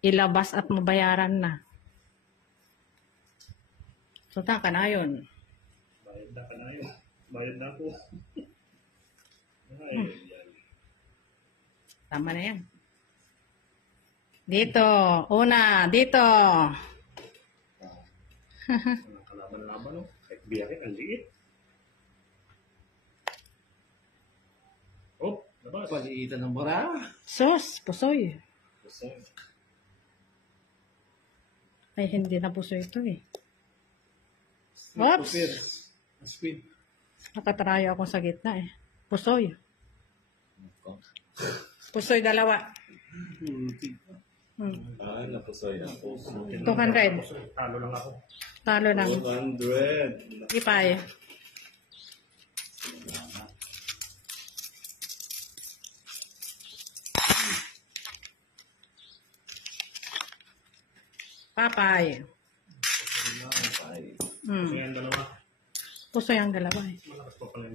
ilabas at mabayaran na. So, taka na yun. Bayad na ka na yun. Bayad na ako. Ay, yan. Tama na yan. Dito. Una. Dito. Walang kalaban-laban, no? Kahit biyari, ang liit. Oh, labas. Paliitan ng bara. Sus. Pusoy. Gusto. Ay, hindi na pusoy ito eh. Oops. Aswin. Nakatrayo ako sa gitna eh. Pusoy. Pusoy dalawa. Ay, napusoy ako. 200. Talo lang ako. Talo lang. 200. Ipay. Papay. Gusto yan dalawa. Pusoy ang dalawa eh. Malakas pa pala.